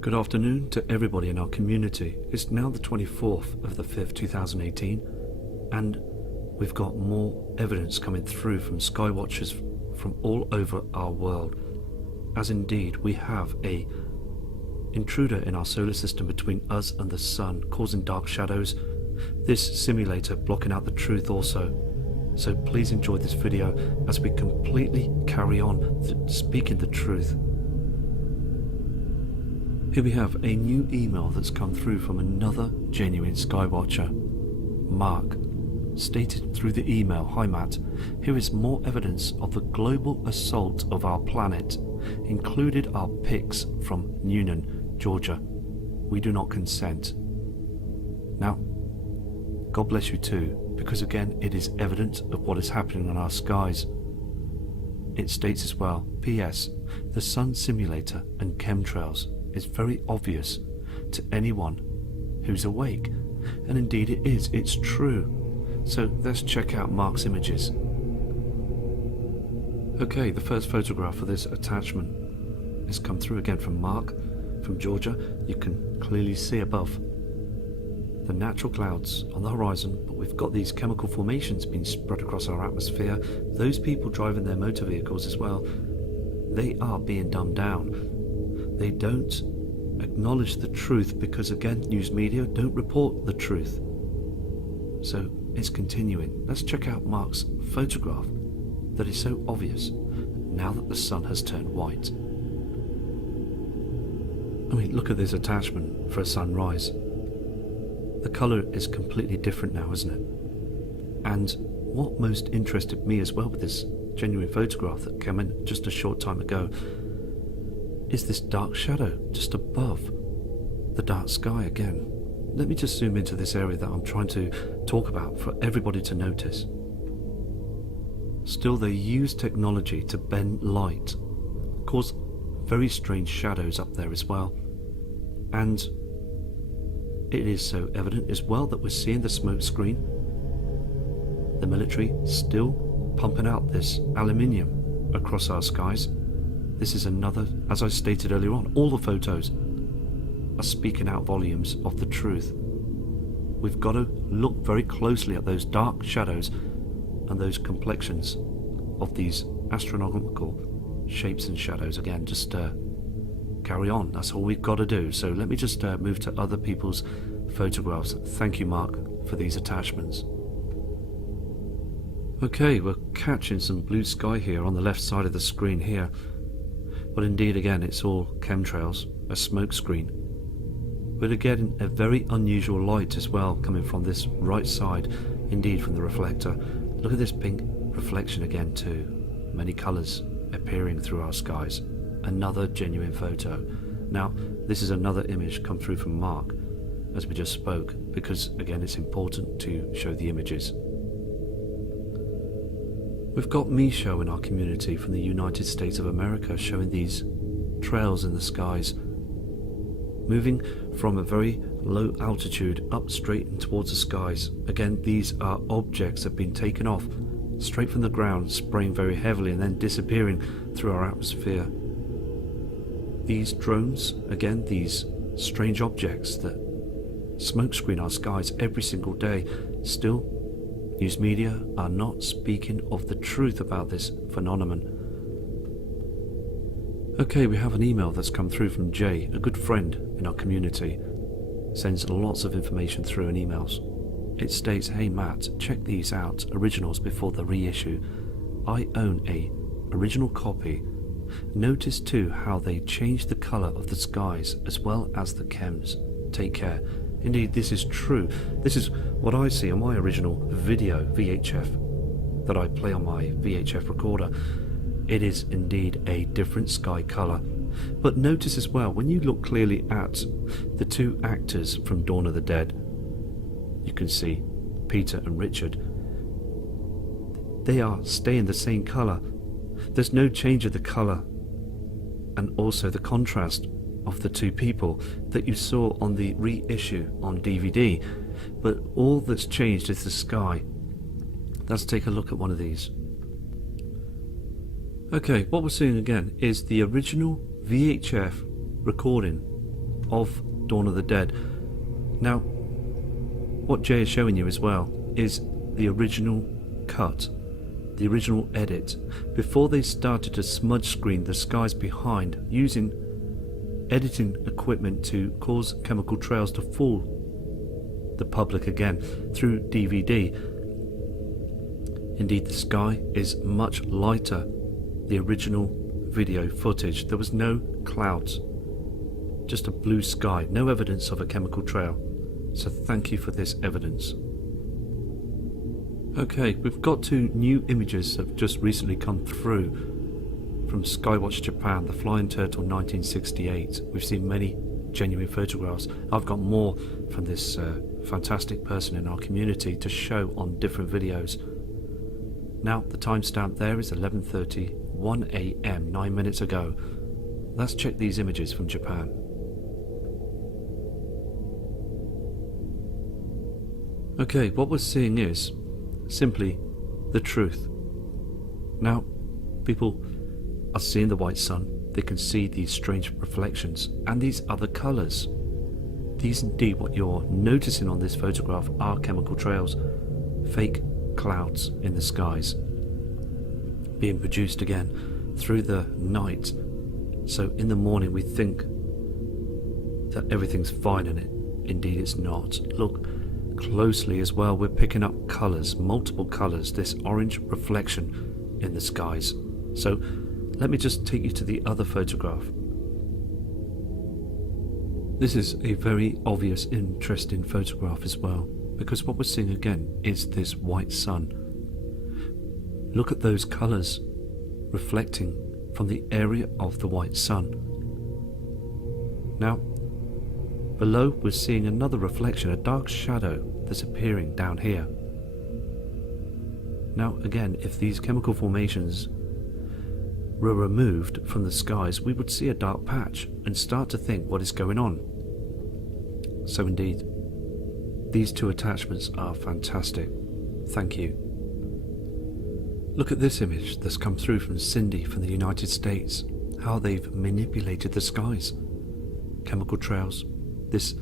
Good afternoon to everybody in our community. It's now the 24th of the 5th, 2018, and we've got more evidence coming through from skywatchers from all over our world, as indeed we have a intruder in our solar system between us and the sun, causing dark shadows. This simulator blocking out the truth also. So please enjoy this video as we completely carry on speaking the truth. Here we have a new email that's come through from another genuine skywatcher, Mark. Stated through the email, "Hi Matt, here is more evidence of the global assault of our planet. Included are pics from Newnan, Georgia. We do not consent." Now, God bless you too, because again it is evidence of what is happening on our skies. It states as well, P.S. The sun simulator and chemtrails is very obvious to anyone who's awake, and indeed it is, it's true. So let's check out Mark's images. Okay, the first photograph for this attachment has come through again from Mark from Georgia. You can clearly see above the natural clouds on the horizon, but we've got these chemical formations being spread across our atmosphere. Those people driving their motor vehicles as well, they are being dumbed down. They don't acknowledge the truth because, again, news media don't report the truth. So it's continuing. Let's check out Mark's photograph that is so obvious now that the sun has turned white. I mean, look at this attachment for a sunrise. The colour is completely different now, isn't it? And what most interested me as well with this genuine photograph that came in just a short time ago is this dark shadow just above the dark sky again. Let me just zoom into this area that I'm trying to talk about for everybody to notice. Still, they use technology to bend light, cause very strange shadows up there as well. And it is so evident as well that we're seeing the smoke screen. The military still pumping out this aluminium across our skies. This is another, as I stated earlier on, all the photos are speaking out volumes of the truth. We've got to look very closely at those dark shadows and those complexions of these astronomical shapes and shadows. Again, just carry on. That's all we've got to do. So let me just move to other people's photographs. Thank you, Mark, for these attachments. Okay, we're catching some blue sky here on the left side of the screen here. But indeed, again, it's all chemtrails, a smoke screen. We're getting a very unusual light as well coming from this right side, indeed from the reflector. Look at this pink reflection again too. Many colours appearing through our skies. Another genuine photo. Now, this is another image come through from Mark, as we just spoke, because again it's important to show the images. We've got Micho in our community from the United States of America showing these trails in the skies, moving from a very low altitude up straight and towards the skies. Again, these are objects that have been taken off straight from the ground, spraying very heavily and then disappearing through our atmosphere. These drones, again, these strange objects that smokescreen our skies every single day, still news media are not speaking of the truth about this phenomenon. Okay, we have an email that's come through from Jay, a good friend in our community. Sends lots of information through in emails. It states, "Hey Matt, check these out, originals before the reissue. I own a original copy. Notice too how they changed the colour of the skies as well as the chems. Take care." Indeed, this is true. This is what I see on my original video VHF that I play on my VHF recorder. It is indeed a different sky colour. But notice as well, when you look clearly at the two actors from Dawn of the Dead, you can see Peter and Richard. They are staying the same colour. There's no change of the colour. And also the contrast of the two people that you saw on the reissue on DVD, but all that's changed is the sky. Let's take a look at one of these. Okay, what we're seeing again is the original VHF recording of Dawn of the Dead. Now, what Jay is showing you as well is the original cut, the original edit, before they started to smudge screen the skies behind using editing equipment to cause chemical trails to fool the public again through DVD. Indeed, the sky is much lighter. The original video footage, there was no clouds, just a blue sky, no evidence of a chemical trail. So thank you for this evidence. Okay, we've got 2 new images that have just recently come through from Skywatch Japan, the Flying Turtle 1968. We've seen many genuine photographs. I've got more from this fantastic person in our community to show on different videos. Now, the timestamp there is 11:31 AM, 9 minutes ago. Let's check these images from Japan. Okay, what we're seeing is simply the truth. Now, people are seeing the white sun. They can see these strange reflections and these other colours. These indeed, what you're noticing on this photograph, are chemical trails, fake clouds in the skies, being produced again through the night. So in the morning we think that everything's fine, and indeed it's not. Look closely as well, we're picking up colours, multiple colours, this orange reflection in the skies. So let me just take you to the other photograph. This is a very obvious, interesting photograph as well, because what we're seeing again is this white sun. Look at those colours reflecting from the area of the white sun. Now, below we're seeing another reflection, a dark shadow that's appearing down here. Now again, if these chemical formations were removed from the skies, we would see a dark patch and start to think what is going on. So indeed, these 2 attachments are fantastic. Thank you. Look at this image that's come through from Cindy from the United States, how they've manipulated the skies. Chemical trails, this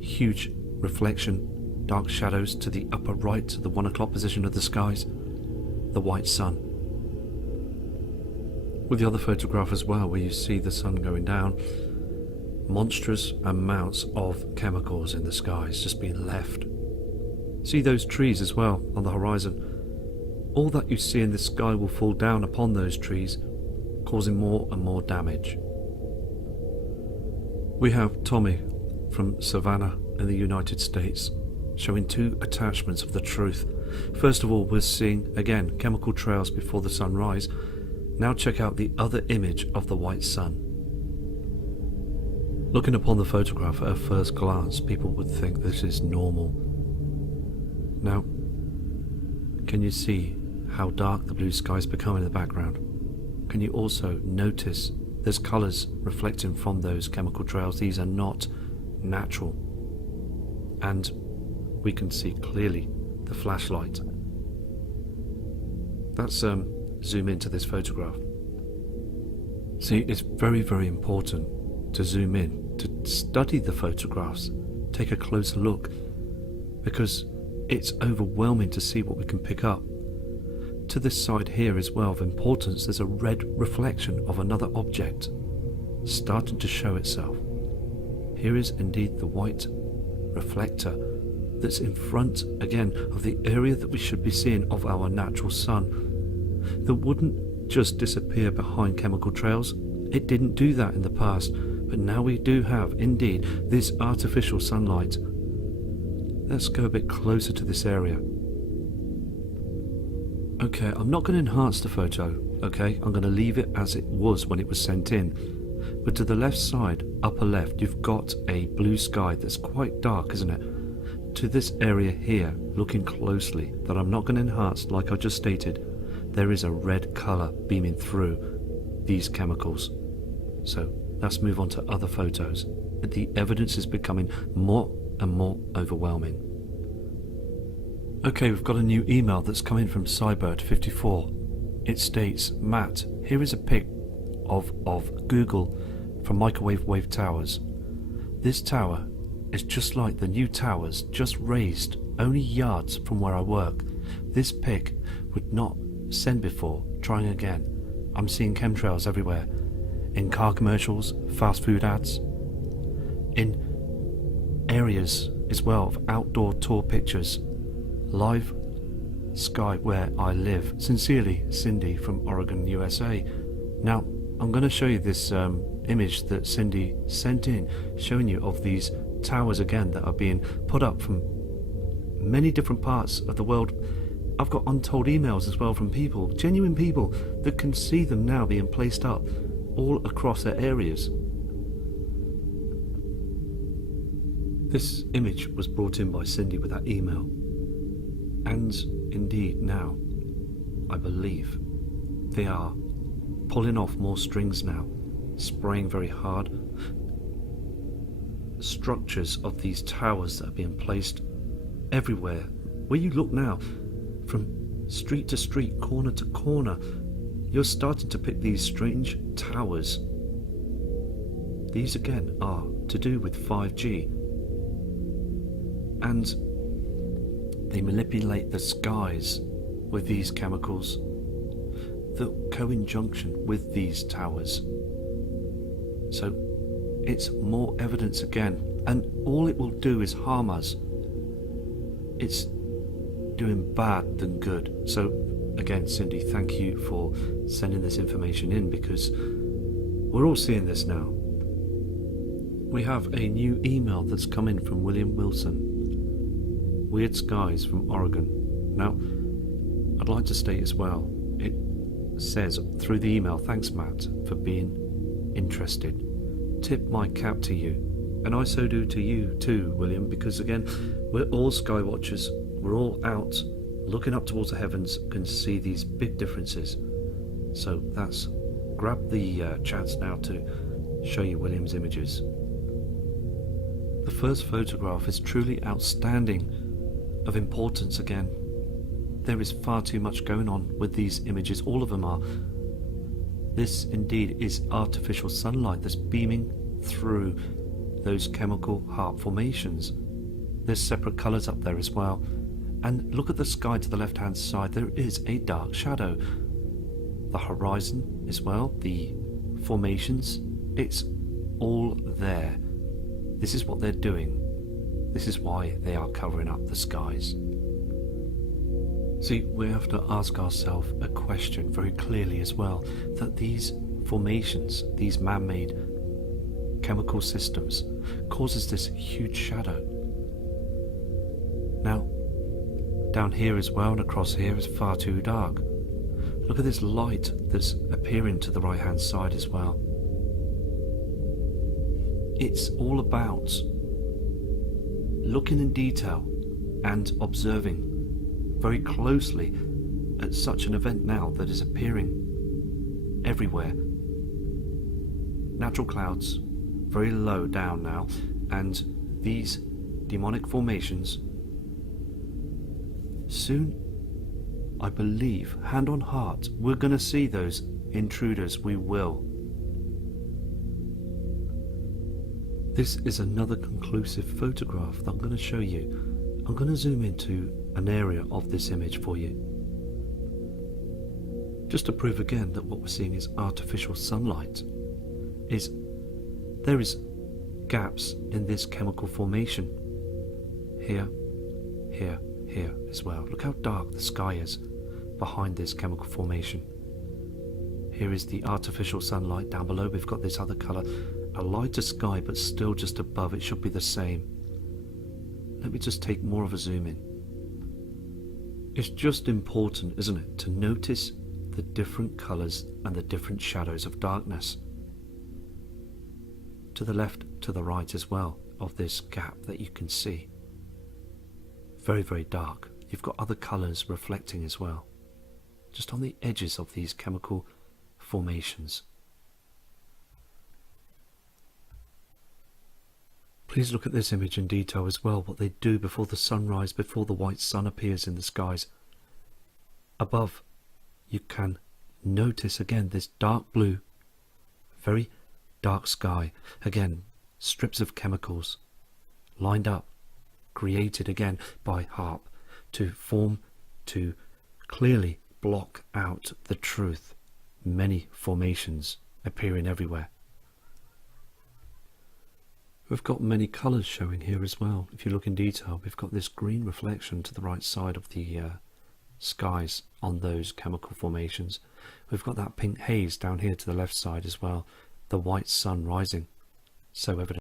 huge reflection, dark shadows to the upper right, to the 1 o'clock position of the skies, the white sun. With the other photograph as well, where you see the sun going down, monstrous amounts of chemicals in the skies just being left. See those trees as well on the horizon. All that you see in the sky will fall down upon those trees, causing more and more damage. We have Tommy from Savannah in the United States showing 2 attachments of the truth. First of all, we're seeing again chemical trails before the sunrise. Now check out the other image of the white sun. Looking upon the photograph at a first glance, people would think this is normal. Now, can you see how dark the blue skies become in the background? Can you also notice there's colours reflecting from those chemical trails? These are not natural. And we can see clearly the flashlight. Let's zoom into this photograph. See, it's very, very important to zoom in, to study the photographs, take a closer look, because it's overwhelming to see what we can pick up. To this side here as well of importance, there's a red reflection of another object starting to show itself. Here is indeed the white reflector that's in front again of the area that we should be seeing of our natural sun, that wouldn't just disappear behind chemical trails. It didn't do that in the past, but now we do have indeed this artificial sunlight. Let's go a bit closer to this area. Okay, I'm not going to enhance the photo, okay? I'm going to leave it as it was when it was sent in. But to the left side, upper left, you've got a blue sky that's quite dark, isn't it? To this area here, looking closely, that I'm not going to enhance like I just stated, there is a red colour beaming through these chemicals. So let's move on to other photos. The evidence is becoming more and more overwhelming. Okay, we've got a new email that's come in from Cybert54. It states, Matt, here is a pic of Google from microwave wave towers. This tower is just like the new towers just raised only yards from where I work. This pic would not send before. Trying again. I'm seeing chemtrails everywhere. In car commercials, fast food ads, in areas as well of outdoor tour pictures. Live sky where I live. Sincerely, Cindy from Oregon, USA. Now, I'm going to show you this image that Cindy sent in, showing you of these towers again that are being put up from many different parts of the world. I've got untold emails as well from people, genuine people, that can see them now being placed up all across their areas. This image was brought in by Cindy with that email. And indeed now, I believe, they are pulling off more strings now, spraying very hard. Structures of these towers that are being placed everywhere. Where you look now, from street to street, corner to corner, you're starting to pick these strange towers. These again are to do with 5G, and they manipulate the skies with these chemicals that co-injunction with these towers. So it's more evidence again, and all it will do is harm us. It's doing bad than good. So again, Cindy, thank you for sending this information in, because we're all seeing this now. We have a new email that's come in from William Wilson, Weird Skies from Oregon. Now, I'd like to state as well, it says through the email, thanks Matt for being interested. Tip my cap to you, and I so do to you too, William, because again, we're all sky watchers. We're all out looking up towards the heavens, can see these big differences. So that's grab the chance now to show you William's images. The first photograph is truly outstanding, of importance again. There is far too much going on with these images, all of them are. This indeed is artificial sunlight that's beaming through those chemical heart formations. There's separate colours up there as well. And look at the sky to the left hand side, there is a dark shadow. The horizon as well, the formations, it's all there. This is what they're doing. This is why they are covering up the skies. See, we have to ask ourselves a question very clearly as well, that these formations, these man-made chemical systems, causes this huge shadow. Now, down here as well and across here is far too dark. Look at this light that's appearing to the right hand side as well. It's all about looking in detail and observing very closely at such an event now that is appearing everywhere. Natural clouds, very low down now, and these demonic formations. Soon, I believe, hand on heart, we're going to see those intruders, we will. This is another conclusive photograph that I'm going to show you. I'm going to zoom into an area of this image for you, just to prove again that what we're seeing is artificial sunlight. There is gaps in this chemical formation. Here, here, here as well. Look how dark the sky is behind this chemical formation. Here is the artificial sunlight. Down below we've got this other colour, a lighter sky but still just above. It should be the same. Let me just take more of a zoom in. It's just important, isn't it, to notice the different colours and the different shadows of darkness. To the left, to the right as well, of this gap that you can see. Very, very dark. You've got other colours reflecting as well, just on the edges of these chemical formations. Please look at this image in detail as well, what they do before the sunrise, before the white sun appears in the skies. Above, you can notice again this dark blue, very dark sky. Again, strips of chemicals lined up, created again by HAARP to form, to clearly block out the truth. Many formations appearing everywhere. We've got many colours showing here as well. If you look in detail, we've got this green reflection to the right side of the skies on those chemical formations. We've got that pink haze down here to the left side as well. The white sun rising, so evident.